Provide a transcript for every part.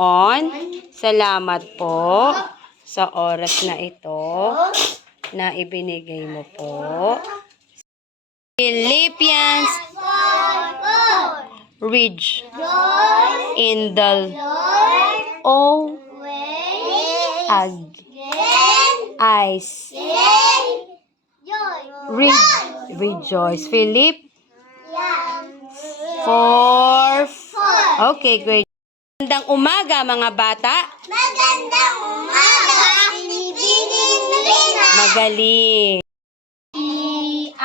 Panginoon, salamat po sa oras na ito na ibinigay mo po. Philippians Ridge in the eyes. Rejoice. Philip 4. Okay, great. Magandang umaga mga bata. Magandang umaga, Binibining Rina. Magaling. E-I-O-U.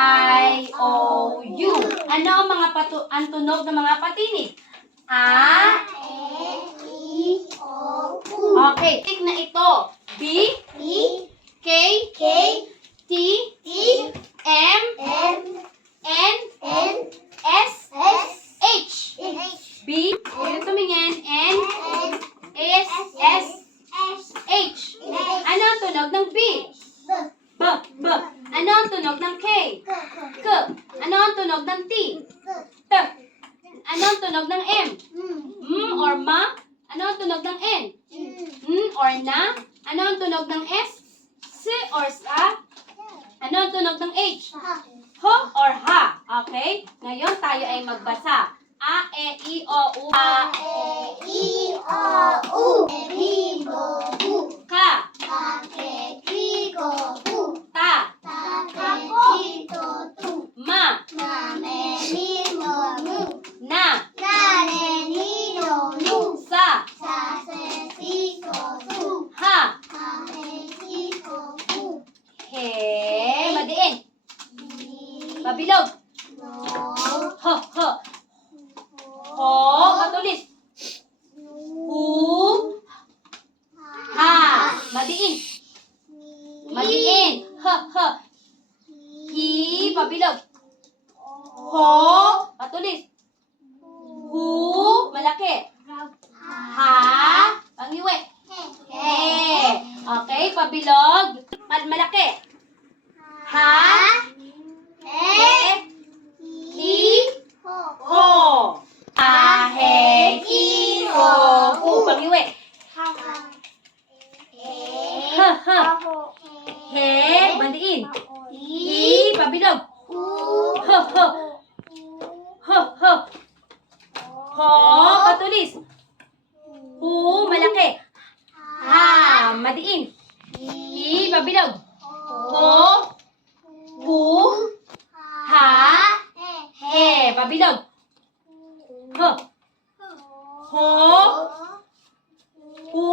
Ano ang mga ang tunog ng mga patinig? A, E-I-O-U. okay. Tik na ito. B, K, T, M, N, S, H. B, tumingin, N, S, H. Ano ang tunog ng B? B. Ano ang tunog ng K? K. Ano ang tunog ng T? T. Ano ang tunog ng M? Or ma? Ano ang tunog ng N? Or na? Ano ang tunog ng S? S or sa? Ano ang tunog ng H? Ho or ha? Okay? Ngayon tayo ay magbasa. A, E, I, O, U. A, E-I-O-U. E-I-O-U. Ka. Ka-ke-ki-ko-ku. Ta. Ta-ke-ki-to-tu. Ma. Na-me-ni-no-nu. Na. Na-ne-ni-no-nu. Sa. Sa-se-si-ko-su. Ha. Ha-he-ki-ko-ku. He. Madiin. Mabilog. No. Ho. Ho. Ho. Matulis. Hu. Ha. Madiin. Madiin. Ha. Ha. Hi. Pabilog. Ho. Matulis. Hu. Malaki. Ha. Pangiwi. He. Okay. Pabilog. Malaki. Ha. He. Hi. Ho. A-he-ki-ho-hu. Pangiwi. Ha. Ha. He. Bandiin. Hi. Pabilog. Ho. Ho. Ho. Ho. Ho. Patulis. Hu. Malaki. Ha. Madiin. Hi. Pabilog. Ho. Hu. Ha. He. Pabilog. Ho. Ho. Hu.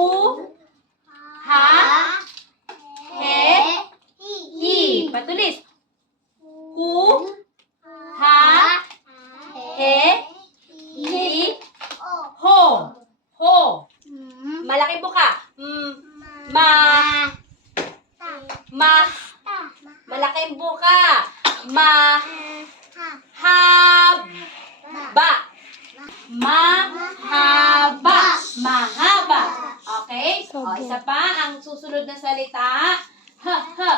Ha. He. Hi. Patulis. Hu. Ha. He. Hi. Ho. Ho. Malaki buka. Ma. Ma. Malaking buka. Ma. Haba. Mahaba. Mahaba. Okay? O, isa pa. Ang susunod na salita. Ha. Ha.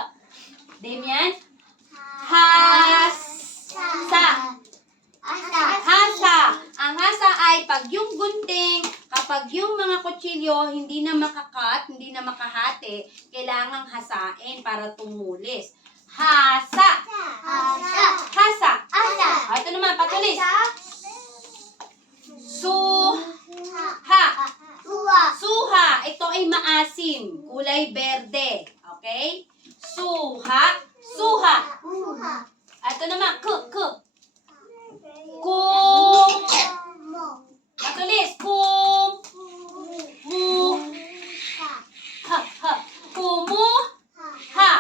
Damian. Hasa. Hasa. Ang hasa ay pag yung gunting, kapag yung mga kutsilyo hindi na makakat, hindi na makahati, kailangang hasain para tumulis. Hasa. Hasa. O, ito naman, patulis. Suha. Suha. Ito ay maasim. Kulay berde. Okay? Suha. Suha. Ito naman, Kum. Matulis. Ha. Ha. Ha.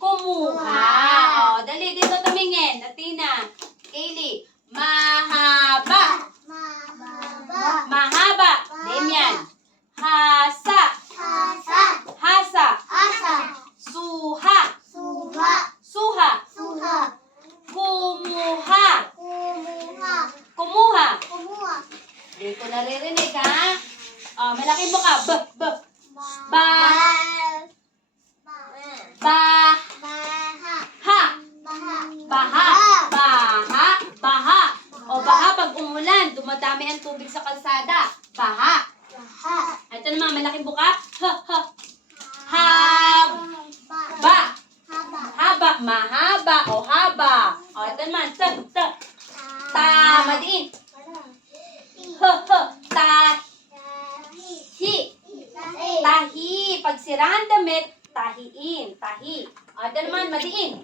Kumuha. O, dali dito tumingin. Athena. Kaylee. Mahaba. Mahaba. Damian. Hasa. Hasa. Suha. Suha. Kumuha. Dito naririnig ha. O, malaking buka. Ba. Ha. Baha. O baha pag umulan, dumadami ang tubig sa kalsada. Baha. ito naman, malaking buka. Haba. Haba, mahaba o haba. O, ito naman, ta, madiin. Tahi. Tahi. Pag sirahan damit, tahiin. Tahi. O, ito naman, madiin.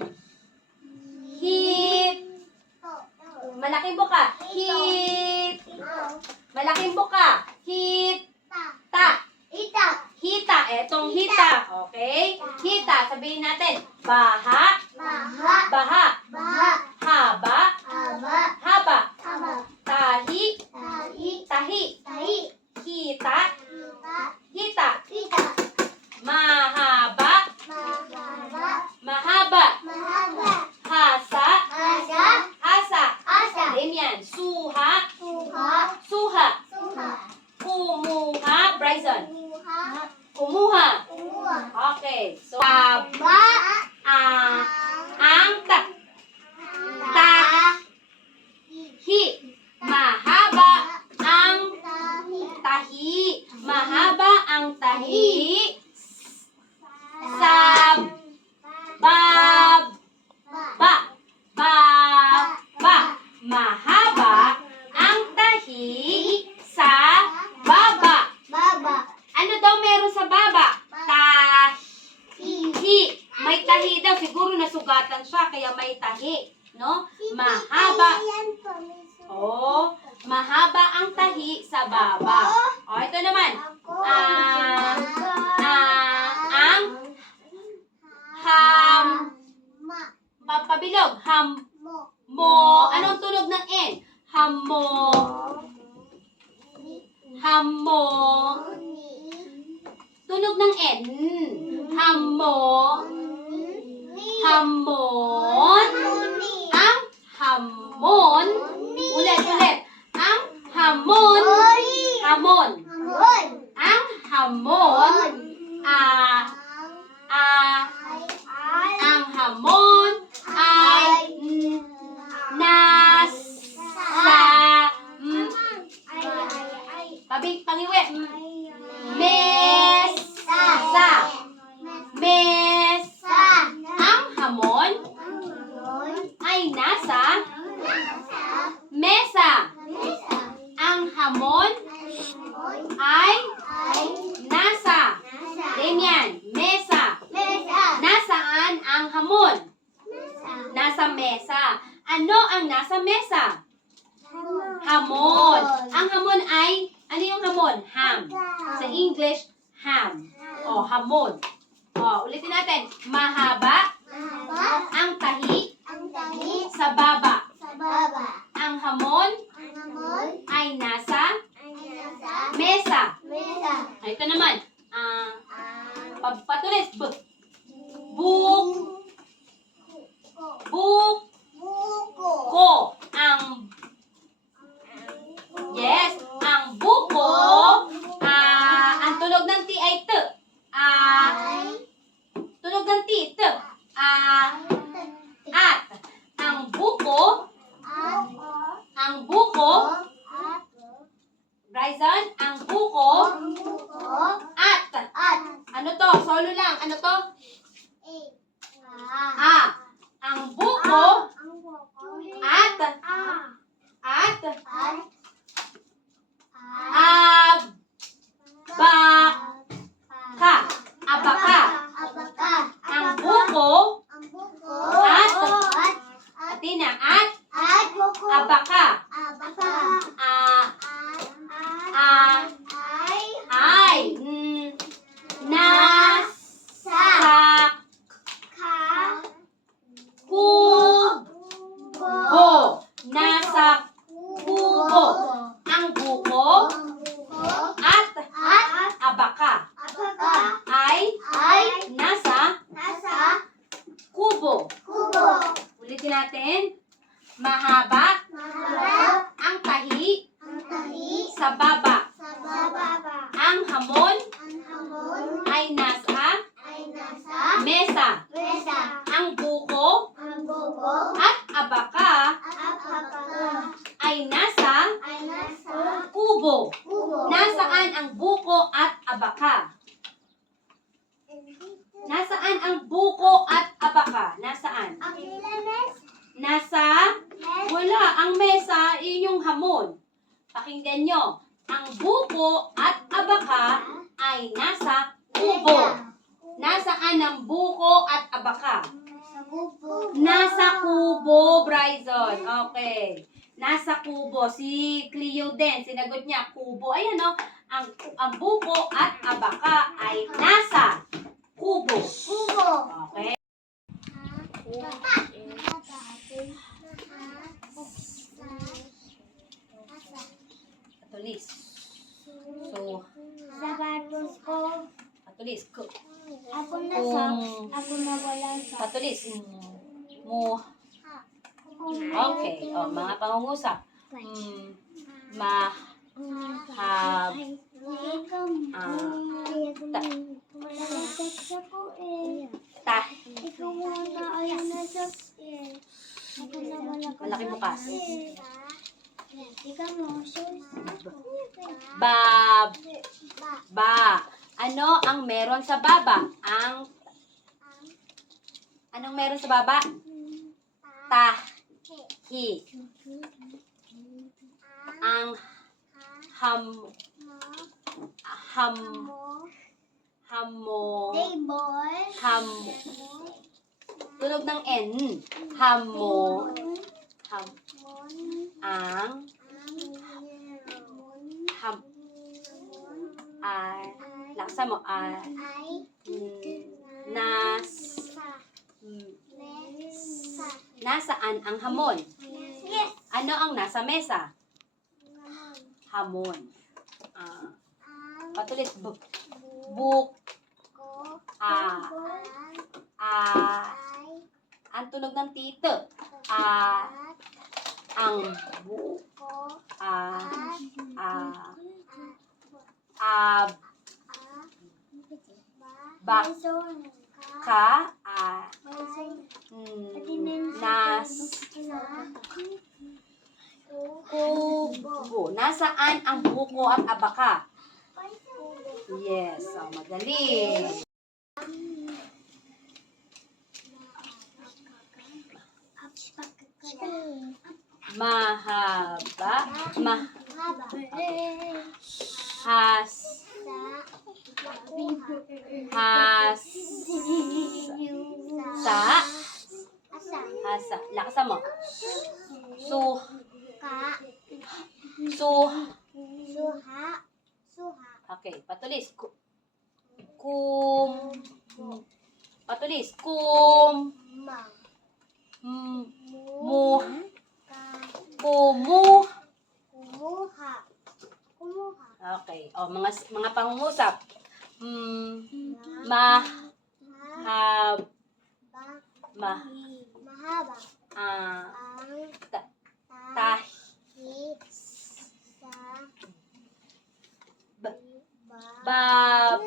Hit. Malaking buka. Hit. Malaking buka. Hit. Ta. Hita. Etong hita. Okay? Hita. Sabihin natin. Baha. Baha. Haba. Haba. Tahi. Tahi. Hita. Hita. Mahaba. Mahaba. Hasa. Hasa. Damian. Suha. Suha. Kumuha. Bryson. Kumuha. Okay. So, ang tahi. Mahaba ang tahi. Mahaba ang tahi. Mahaba ang tahi sa baba. Ano daw meron sa baba? Tahi. May tahi daw. Siguro nasugatan siya, kaya may tahi. No? Mahaba. Oh, mahaba ang tahi sa baba. Oh, ito naman. Pabilog. Anong tunog ng N? Hamo. Tunog ng N. Hamon. Ang hamon. Ulit. Ang hamon. Ang hamon. Ang hamon ay nasa pangiwi. Mesa. Ang hamon ay nasa mesa. Ang hamon ay nasa. Damian, mesa. Nasaan ang hamon? Nasa mesa. Ano ang nasa mesa? Hamon. Ang hamon ay, ano yung hamon? Ham. Sa English, ham. O, hamon. O, ulitin natin. Mahaba ang tahi sa baba. Ang hamon ay nasa mesa. Ito naman. Pagpatulis. Buko. Ang buko. Ang tunog ng T ay T. Tunog ng T, T. At. Ang buko. Bryson, ang buko. At. Ano to? Solo lang. Ano to? Ang buko. At. Abaka. Ang buko. At. Atina. At. Abaka. Ay. Nasa. Kubo. Nasa kubo. Ang buko. At. Abaka. Ay. Nasa. Kubo. Ulitin natin. Mahaba ang tahi sa baba. Ang hamon ay nasa mesa. Ang buko at abaka ay nasa kubo. Nasaan ang buko at abaka? Nasaan ang buko at abaka? Nasaan? Nasa? Wala. Ang mesa, yun yung hamon. Pakinggan nyo. Ang buko at abaka ay nasa kubo. Nasaan ang buko at abaka? Nasa kubo, Bryson. Okay. Nasa kubo. Si Cleo din, sinagot niya, kubo. Ayan o. Ang buko at abaka ay nasa kubo. Okay. Patulis. So, patulis. Patulis. Mo. Okay. O, mga pangungusap. Mahab. Ta. Malaki bukas. Bab. Ba. Ano ang meron sa baba? Anong meron sa baba? Tahi. Ang hamo. Tunog ng N. Hamo. Ang laksa mo. Nasaan ang hamon? Ano ang nasa mesa? Hamon. Patulis. Buk. Ang tunog ng tito. Ang buko. Baka. Nas. Kubo. Nasaan ang buko at abaka? Yes. So, magaling. Mahaba. Hasa. Laksa mo. Okay, patulis. Patulis. Okay. O, mga pangungusap. Bab.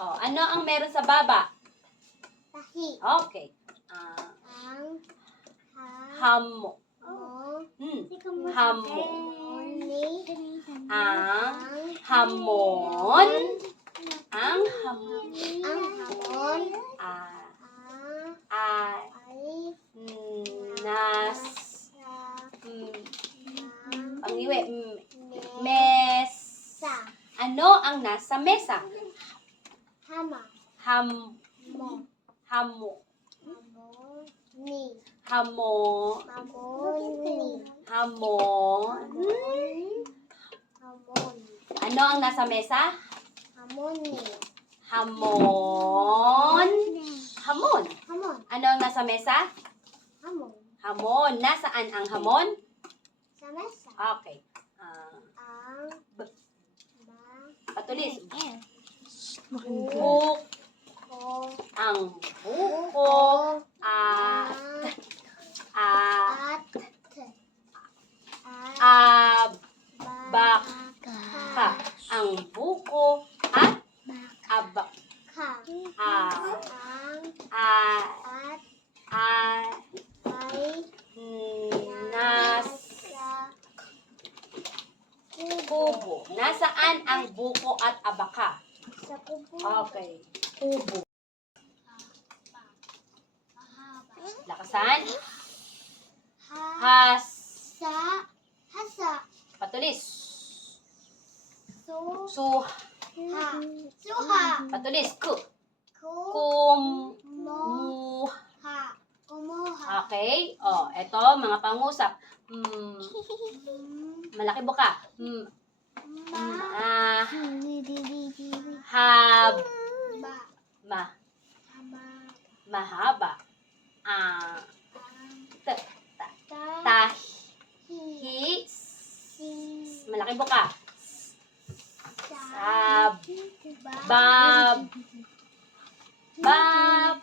Oh, ano ang meron sa baba? Okay. Hamo. Hamo. Hamon. Ang hamon. Nas. Pangiwi. Mesa. Ano ang nasa mesa? Hamo. Hamon. Ano ang nasa mesa? Hamon. Ano ang nasa mesa? Hamon. Nasaan ang hamon? Okay. Patulis. Ang buko abaka. Ang buko at abaka. Kubo. Nasaan ang buko at abaka? Sa kubo. Okay. Kubo. Lakasan. Has. Hasa. Patulis. Su. Su. Suha. Patulis. Ku. Ku. Kum. Mo. Mu. Ha. Kumuha. Okay. Eto, mga pangusap. Malaki buka. Ah. Hab. Ba. Mahaba. Tahi. Malaki buka. Sab. Bab. Bab.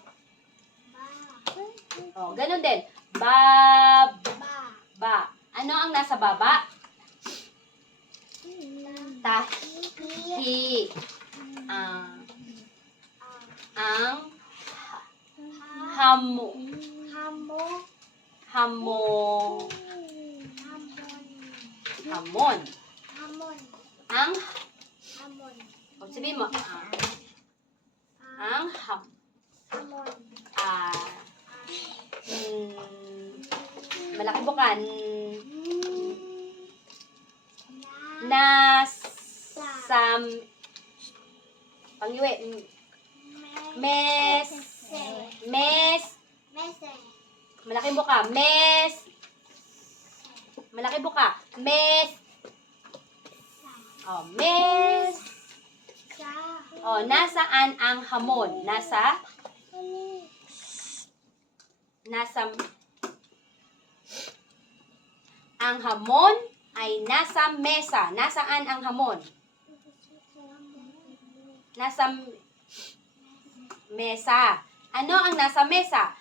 Ganun din. Bab. Ba. Ano ang nasa baba? Tahi. Ang hamo. Hamon. Ang sabihin mo, ang malaki bukan. Sam. Pangiwi. Mes. Malaki buka. Malaki buka. Mes. Nasaan ang hamon? Ang hamon ay nasa mesa. Nasaan ang hamon? Nasa mesa. Ano ang nasa mesa?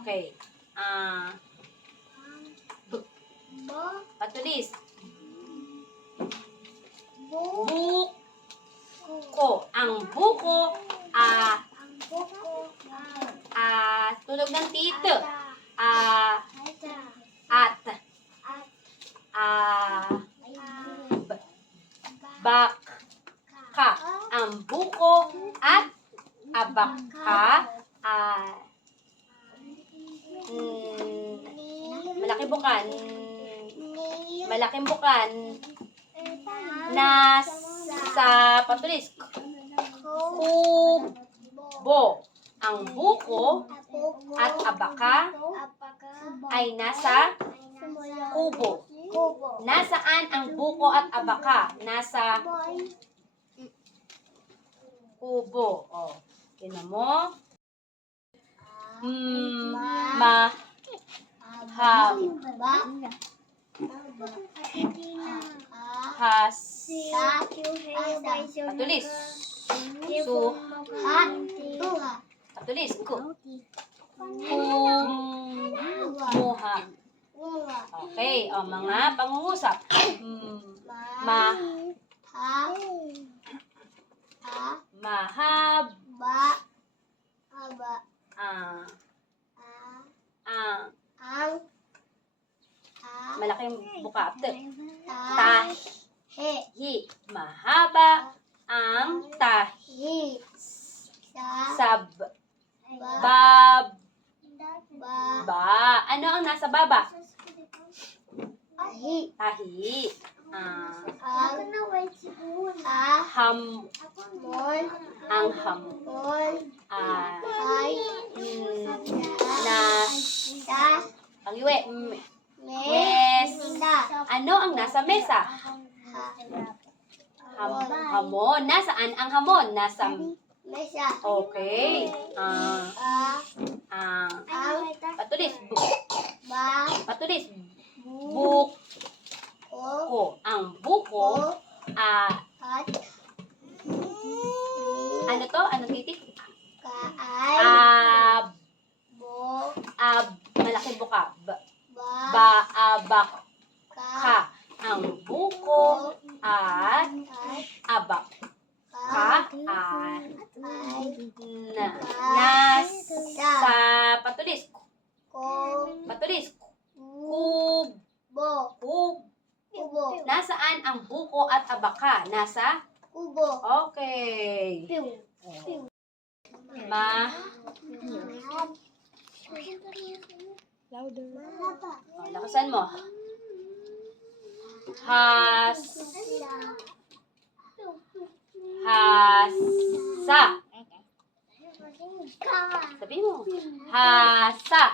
Okay. Patulis. Buko. Ang buko, tunog ng tito. Baka. Ang buko at abaka. Malaking bukan. Nasa patulis. Kubo. Ang buko at abaka ay nasa kubo. Nasaan ang buko at abaka? Nasa kubo. Tingnan mo. Has. Patulis. Patulis. Kumuha. Okay. Mga pangungusap. Mahab. Malaking buka. Tahi. Mahaba ang tahi. Sab. Bab. Ba. Ano ang nasa baba? Tahi. Ang hamon. Pangiwi. Ano ang nasa mesa? Hamon. Nasaan ang hamon? Nasa mesa. Okay. Patulis. Patulis. Buko. Ang buko, ano to? Anong titik? Malaki buka. Abak. Ka. Ang buko at abak. Sa patulis. Patulis. Kubo. Nasaan ang buko at abaka? Nasa? Kubo. Okay. Ma. Louder. Oh, lakasan mo. Hasa. Sabi mo. Hasa.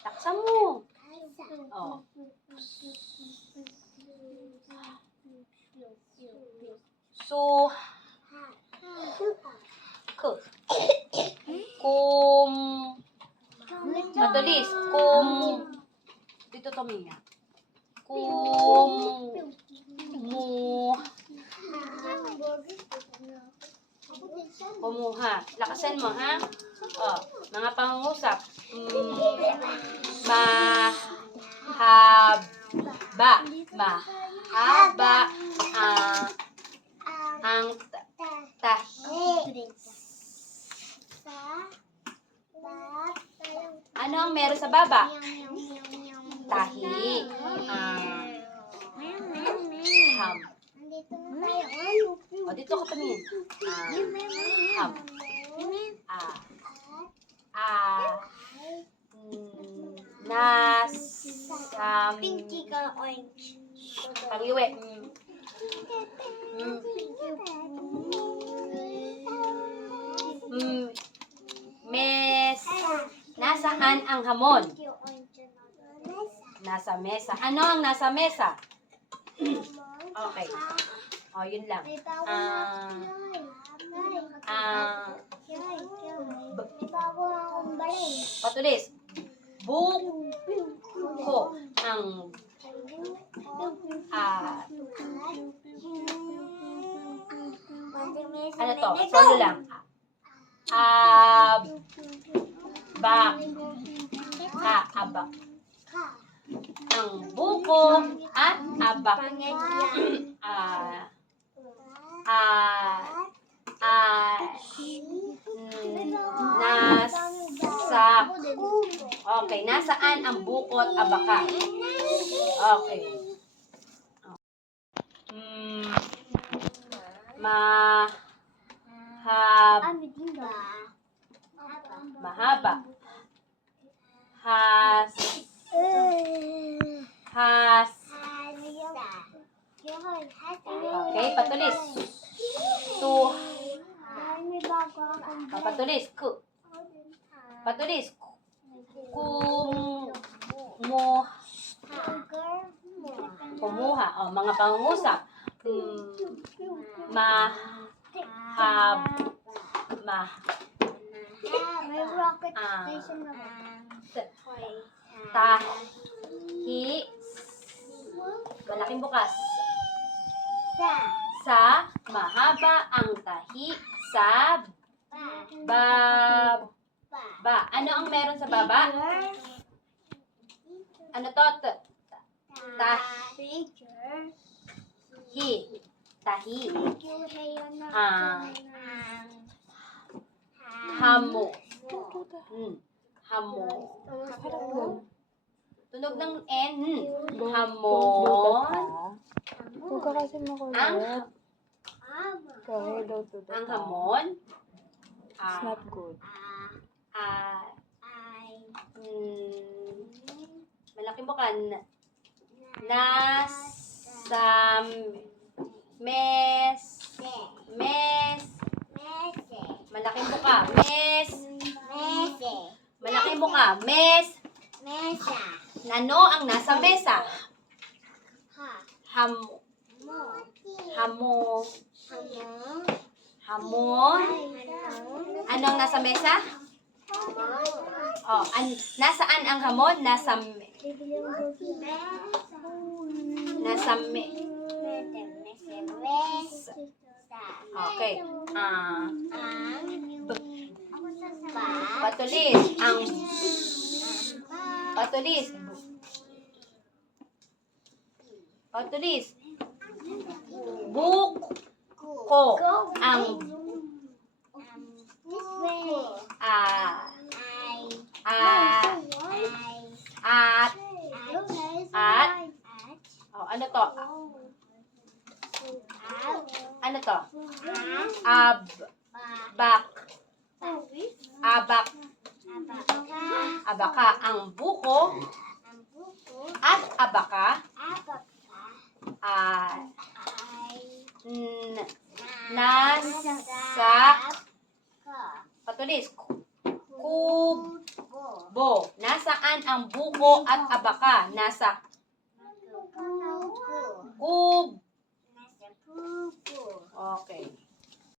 Taksan mo. Oh. Su. Ku. Kum. Matulis. Kum. Dito tumingin. Kum. Mu. Kumuha. Lakasan mo, ha? Oh, mga pangungusap. Mahaba. Mahaba. Ang tahi. Ano ang meron sa baba? Tahi. Ham. O, dito ka tumingin. Ham. Pinky ka orange. Pangiwi. Nasaan ang hamon? Nasa mesa. Ano ang nasa mesa? Okay. O, yun lang. Patulis. Buko. Ang ano to? Solo lang. Abak. Abak. Ang buko at abak. Okay, nasaan ang buko at abaka? Okay. Mahaba. Okay, patulis. Patulis. Patulis. Kumuha. O, mga pangungusap. May rocket station na ba? Tahi. Malaking bukas. Mahaba ang tahi sa baba. Ano ang meron sa baba? Ano to? Tahi. Hamo. Hamo. Tunog ng N. Hamon. Huwag ka kasi makulit. Ang hamon. It's not good. Malaking bukan. Malaking buka. Malaking buka. Ano ang nasa mesa? Hamon. Ano ang nasa mesa? Oh, nasaan ang hamon? Okay. Patulis. Buko. Ang ano to? Ano to? Bak. Abak. Abaka. Ang buko at abaka nasa patulis. Kubo. Nasaan ang buko at abaka? Nasa kub. Okay.